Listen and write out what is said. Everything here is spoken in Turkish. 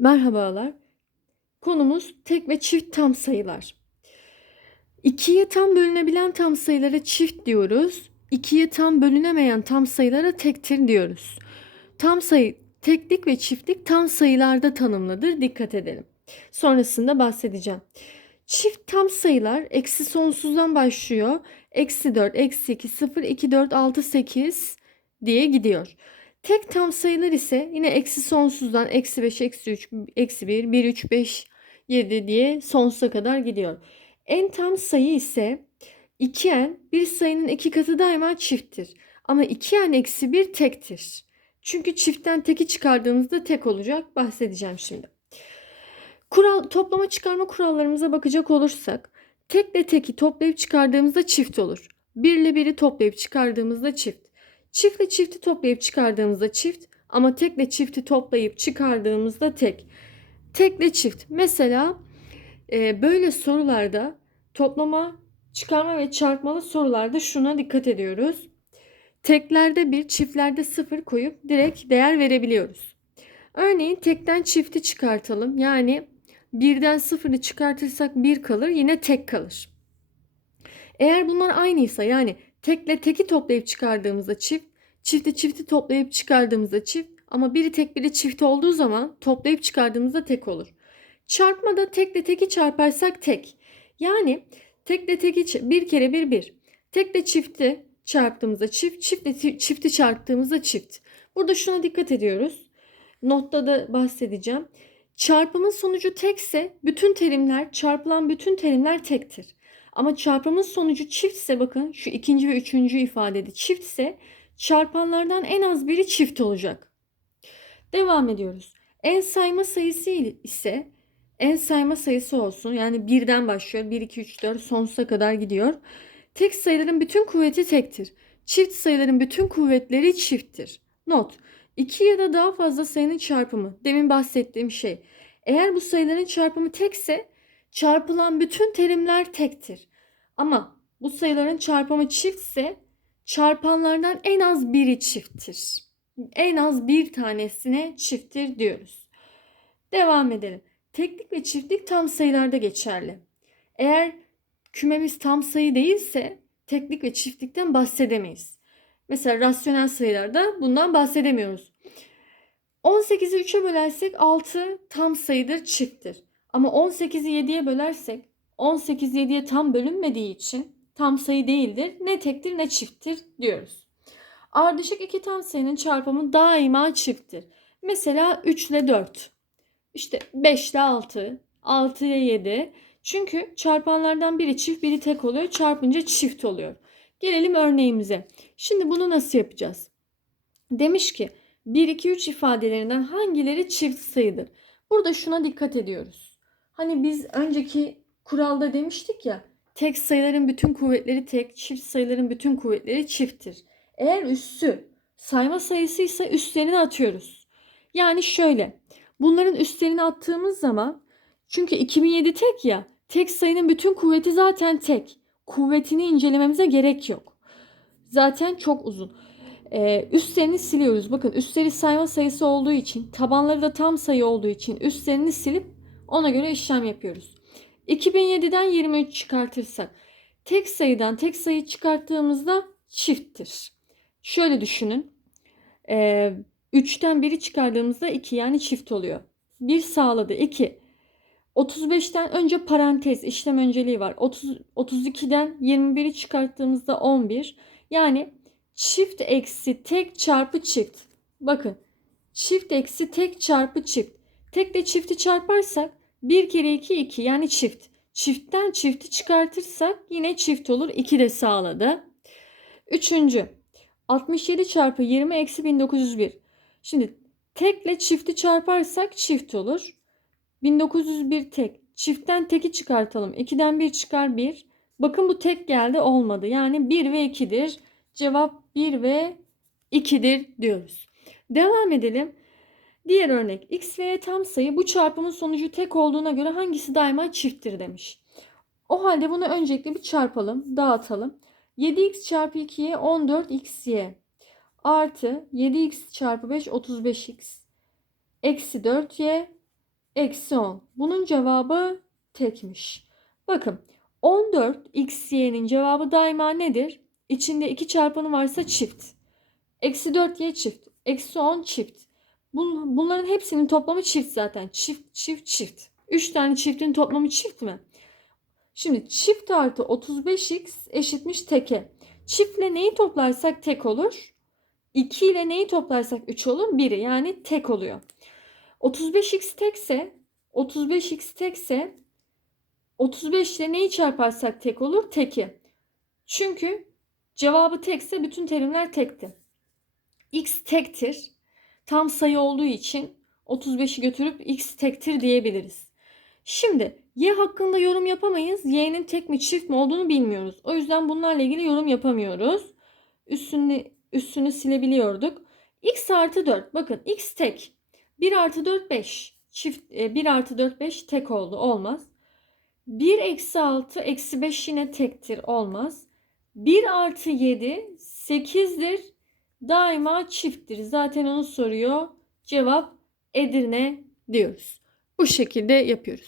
Merhabalar. Konumuz tek ve çift tam sayılar. İkiye tam bölünebilen tam sayılara çift diyoruz. İkiye tam bölünemeyen tam sayılara tektir diyoruz. Tam sayı teklik ve çiftlik tam sayılarda tanımlıdır. Dikkat edelim. Sonrasında bahsedeceğim. Çift tam sayılar eksi sonsuzdan başlıyor. Eksi 4, eksi 2, 0, 2, 4, 6, 8 diye gidiyor. Tek tam sayılar ise yine eksi sonsuzdan eksi 5, eksi 3, eksi 1, 1, 3, 5, 7 diye sonsuza kadar gidiyor. En tam sayı ise 2n bir sayının iki katı daima çifttir. Ama 2n eksi 1 tektir. Çünkü çiftten teki çıkardığınızda tek olacak. Bahsedeceğim şimdi. Kural, toplama çıkarma kurallarımıza bakacak olursak tekle teki toplayıp çıkardığımızda çift olur. 1 ile 1'i toplayıp çıkardığımızda çift. Çiftle çifti toplayıp çıkardığımızda çift ama tekle çifti toplayıp çıkardığımızda tek. Tekle çift. Mesela e, böyle sorularda toplama, çıkarma ve çarpmalı sorularda şuna dikkat ediyoruz. Teklerde bir, çiftlerde sıfır koyup direkt değer verebiliyoruz. Örneğin tekten çifti çıkartalım. Yani birden sıfırı çıkartırsak bir kalır yine tek kalır. Eğer bunlar aynıysa yani tekle teki toplayıp çıkardığımızda çift, çifti çifti toplayıp çıkardığımızda çift ama biri tek biri çift olduğu zaman toplayıp çıkardığımızda tek olur. Çarpmada tekle teki çarparsak tek. Yani tekle teki bir kere bir bir. Tekle çifti çarptığımızda çift, çiftle çifti çarptığımızda çift. Burada şuna dikkat ediyoruz. Notta da bahsedeceğim. Çarpımın sonucu tekse bütün terimler, çarpılan bütün terimler tektir. Ama çarpımın sonucu çiftse bakın şu ikinci ve üçüncü ifadede çiftse çarpanlardan en az biri çift olacak. Devam ediyoruz. En sayma sayısı ise en sayma sayısı olsun. Yani birden başlıyor. 1, 2, 3, 4 sonsuza kadar gidiyor. Tek sayıların bütün kuvveti tektir. Çift sayıların bütün kuvvetleri çifttir. Not. 2 ya da daha fazla sayının çarpımı. Demin bahsettiğim şey. Eğer bu sayıların çarpımı tekse çarpılan bütün terimler tektir. Ama bu sayıların çarpımı çiftse çarpanlardan en az biri çifttir. En az bir tanesine çifttir diyoruz. Devam edelim. Teklik ve çiftlik tam sayılarda geçerli. Eğer kümemiz tam sayı değilse teklik ve çiftlikten bahsedemeyiz. Mesela rasyonel sayılarda bundan bahsedemiyoruz. 18'i 3'e bölersek 6 tam sayıdır, çifttir. Ama 18'i 7'ye bölersek 18 7'ye tam bölünmediği için tam sayı değildir. Ne tektir ne çifttir diyoruz. Ardışık iki tam sayının çarpımı daima çifttir. Mesela 3 ile 4. İşte 5 ile 6, 6 ile 7. Çünkü çarpanlardan biri çift biri tek oluyor. Çarpınca çift oluyor. Gelelim örneğimize. Şimdi bunu nasıl yapacağız? Demiş ki 1, 2, 3 ifadelerinden hangileri çift sayıdır? Burada şuna dikkat ediyoruz. Hani biz önceki kuralda demiştik ya tek sayıların bütün kuvvetleri tek, çift sayıların bütün kuvvetleri çifttir. Eğer üssü sayma sayısı ise üstlerini atıyoruz. Yani şöyle bunların üstlerini attığımız zaman çünkü 2007 tek ya tek sayının bütün kuvveti zaten tek. Kuvvetini incelememize gerek yok. Zaten çok uzun. Ee, üstlerini siliyoruz. Bakın üstleri sayma sayısı olduğu için tabanları da tam sayı olduğu için üstlerini silip ona göre işlem yapıyoruz. 2007'den 23 çıkartırsak tek sayıdan tek sayı çıkarttığımızda çifttir. Şöyle düşünün. Ee, 3'ten 1'i çıkardığımızda 2 yani çift oluyor. 1 sağladı 2. 35'ten önce parantez işlem önceliği var. 30, 32'den 21'i çıkarttığımızda 11. Yani çift eksi tek çarpı çift. Bakın çift eksi tek çarpı çift. Tekle çifti çarparsak 1 kere 2 2 yani çift. Çiftten çifti çıkartırsak yine çift olur. 2 de sağladı. Üçüncü 67 çarpı 20 eksi 1901. Şimdi tekle çifti çarparsak çift olur. 1901 tek. Çiftten teki çıkartalım. 2'den 1 çıkar 1. Bakın bu tek geldi olmadı. Yani 1 ve 2'dir. Cevap 1 ve 2'dir diyoruz. Devam edelim. Diğer örnek x ve y tam sayı bu çarpımın sonucu tek olduğuna göre hangisi daima çifttir demiş. O halde bunu öncelikle bir çarpalım, dağıtalım. 7x çarpı 2y 14xy artı 7x çarpı 5 35x eksi 4y eksi 10. Bunun cevabı tekmiş. Bakın 14 x y'nin cevabı daima nedir? İçinde 2 çarpanı varsa çift. Eksi 4 y çift. Eksi 10 çift. Bun- Bunların hepsinin toplamı çift zaten. Çift, çift, çift. 3 tane çiftin toplamı çift mi? Şimdi çift artı 35x eşitmiş teke. Çiftle neyi toplarsak tek olur? 2 ile neyi toplarsak 3 olur? 1'i yani tek oluyor. 35x tekse 35x tekse 35 ile neyi çarparsak tek olur? Teki. Çünkü cevabı tekse bütün terimler tekti. x tektir. Tam sayı olduğu için 35'i götürüp x tektir diyebiliriz. Şimdi y hakkında yorum yapamayız. y'nin tek mi çift mi olduğunu bilmiyoruz. O yüzden bunlarla ilgili yorum yapamıyoruz. Üstünü, üstünü silebiliyorduk. x artı 4. Bakın x tek. 1 artı 4 5. Çift e, 1 artı 4 5 tek oldu. Olmaz. 1 eksi 6 eksi 5 yine tektir. Olmaz. 1 artı 7 8'dir. Daima çifttir. Zaten onu soruyor. Cevap Edirne diyoruz. Bu şekilde yapıyoruz.